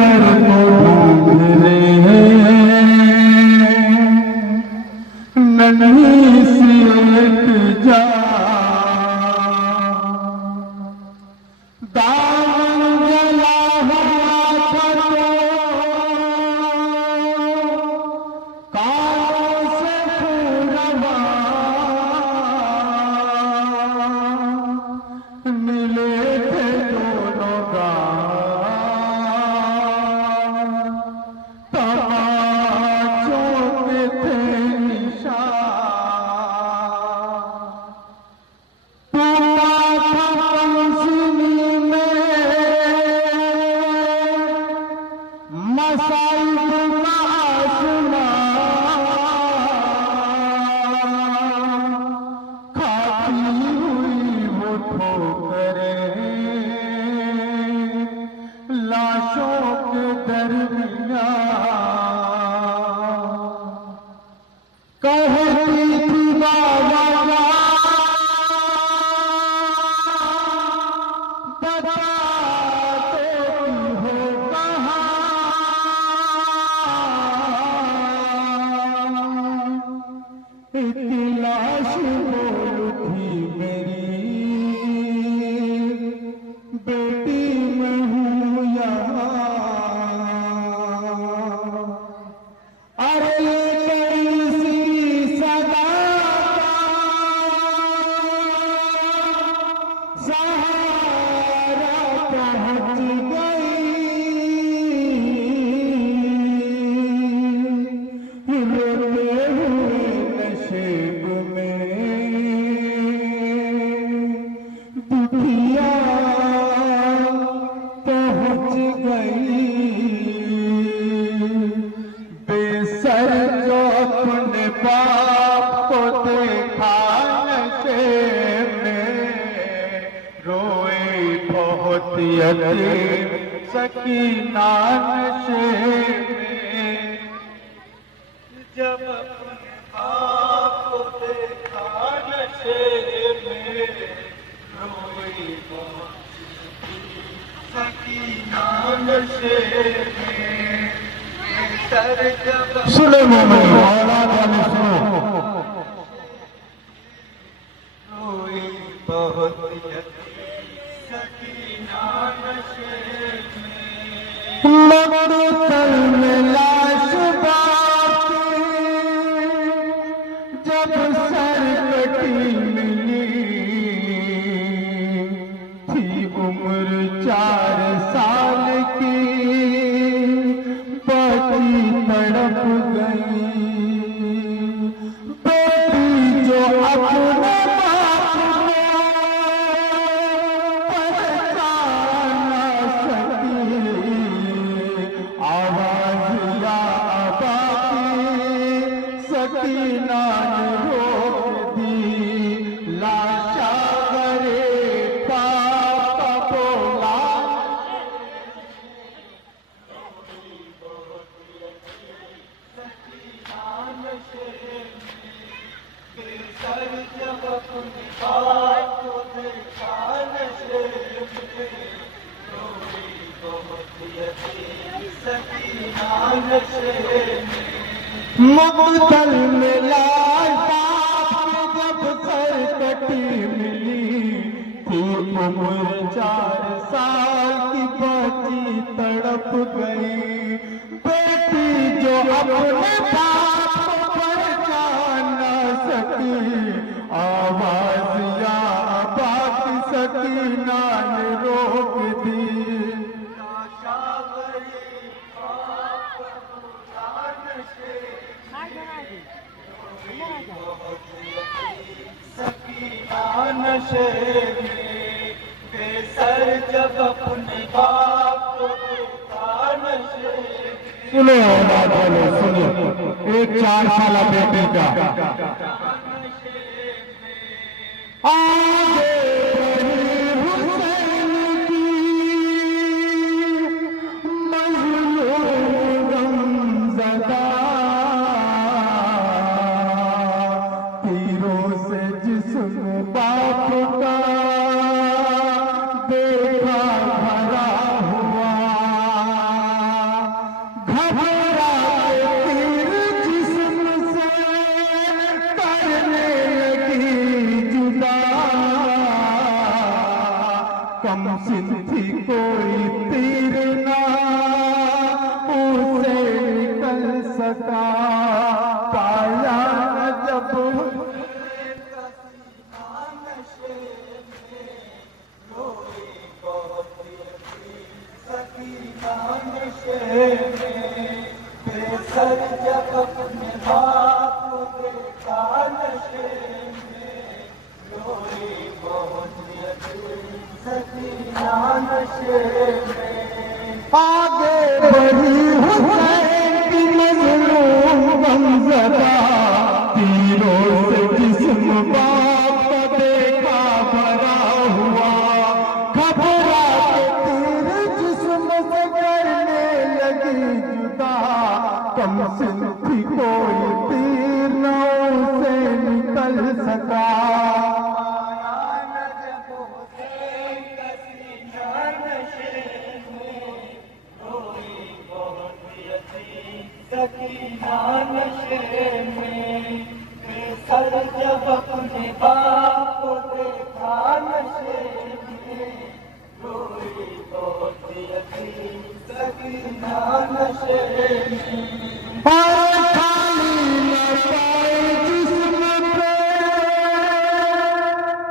कर को ढूंढ रहे नन्ही सी एक जा दामन जला हुआ था कानों से खूरवा मिले थे दोनों तमाचों के थे निशान लाशों के दरमियान कहती थी बाबा बताते हो कहाँ इतनी लाश बोल थी मेरी बेटी मैं हूँ यहाँ अरे कैसी सदा सहारा पहुँच गई रोते हुए नशेब में दुखिया पहुँच गई बेसर जो अपने बाप को देखा नशे में रोई बहुत यतीम सकीना नशे में जब अपने बाप को देखा नशे में रोई बहुत सकीना नशे में सुनो मोहम्मद औलाद वाले सुनो रोई बहुत सकीना नशे में मकतल में लाश बाकी जब सर कटी मिली थी उम्र 4 साल की तड़प गई बेटी जो अपने बाप को पहचान न सकी आवाज या बाकी सकीना ने रोक दी लाशा करे पापा बोला मुक़्तल में लाश जब सर कटी मिली थी उम्र 4 साल की बच्ची तड़प गई बेटी जो अपने बाप को पहचान न सकी आवाज या बाकी सकीना ने रोक दी नशे में बेसर जब अपने बाप को देखा नशे सुनो औलाद वाले सुनो एक 4 साल बेटे का आगे हुसैन की मजलूम गमज़दा तीरों से जिस्म बाप का देखा भरा हुआ सकीना नशे में बेसर जब अपने बाप को देखा नशे में रोई बहुत सकीना नशे में आगे बढ़ी हुसैन की मजलूम गमज़दा तीरों से जिस्म बाप का देखा भरा हुआ घबरा के तीर जिस्म से करने लगी जुदा कम सिन थी कोई तीर न उसे निकल सका सकीना नशे में बेसर जब अपने बाप को देखा नशे में रोई बहुत यतीम सकीना नशे में और खाली न पाए जिस्म पे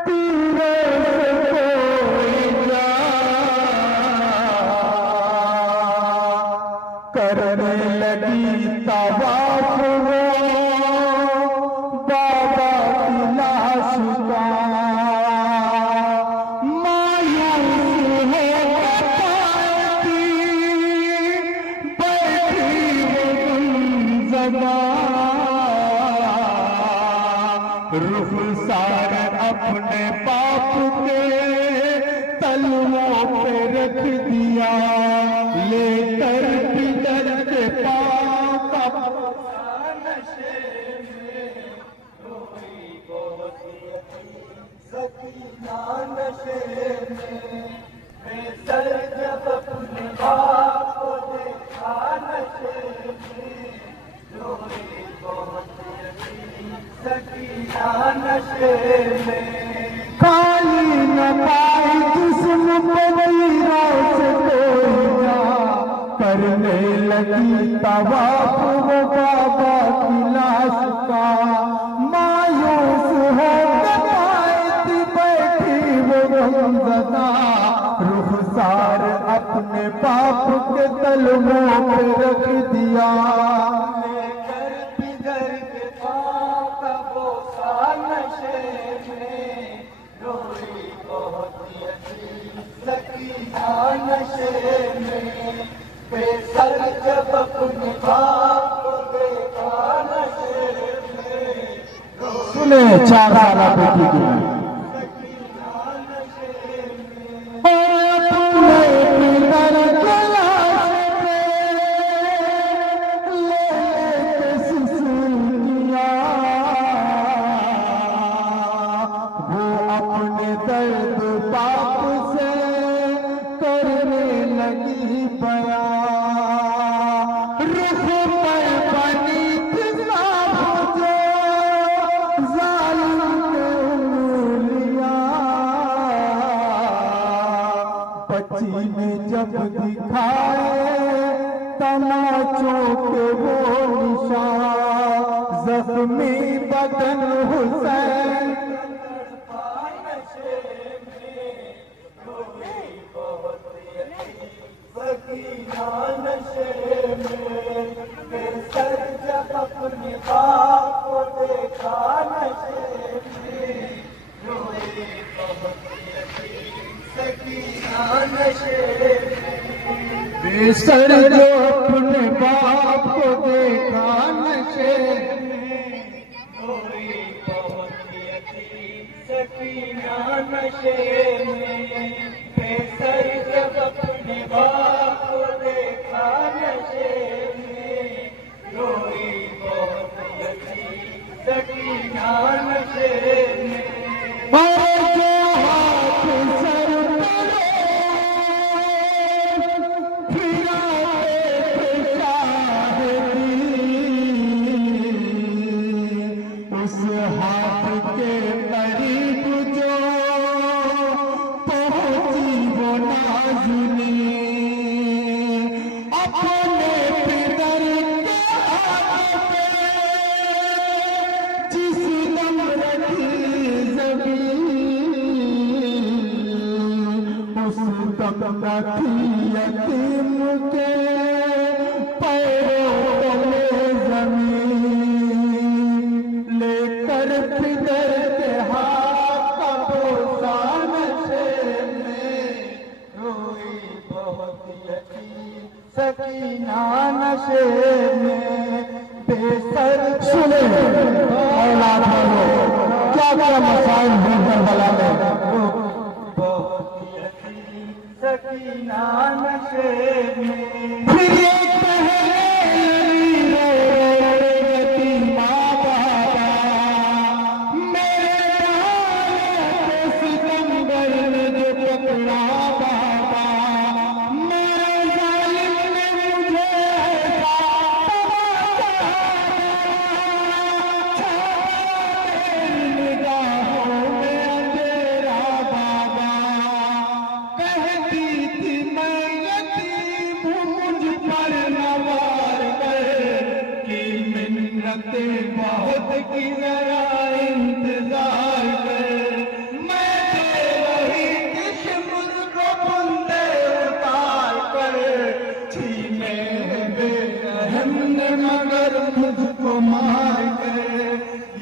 तीरों से कोई जा करने लगी तवाफ वो बाबा की लाश का मायूस हो बैठी वो गुमज़दा रुख सारे अपने बाप के तलवों पे रख दिया लेकर पितर के पाप नशे में रोई बहुत सकीना नशे में बेसर जब अपने बाप को देखा नशे में रोई बहुत सकीना नशे में खाली न पाई जिस्म पवीरों से कोई जा करने लगी तवाफ वो बाबा की लाश का मायूस हो थी बैठी वो गमज़दा रुखसार अपने बाप के तलवों पे रख दिया लेकर पिघल के पाप का बोसा नशे में रोई बहुत यतीम सकीना नशे में बेसर जब अपने बाप को देखा नशे में सुने 4 साल बेटी की सकीना नशे में और अपने पितर की लाश पे ले सिसकियां वो अपने दर्द बाप से करने लगी बयां रुख पर बनी थी साफ जो जालिम ने उंगलियां बच्ची ने जब दिखाए तमाचों के वो निशान जख्मी बदन हुसैन सकीना नशे में बेसर जब अपने बाप को देखा नशे में रोई बहुत सकीना नशे में बेसर जो अपने बाप को देखा नशे में रोई बहुत सकीना नशे में बेसर जब अपने बाप को देखा नशे में रोई बहुत सकीना नशे में और जो हाथ सर उस हाथ के करीब जो सकीना नशे में बेसर। सुने औलाद वालों, क्या क्या मसाइल हुई करबला में। सकीना नशे में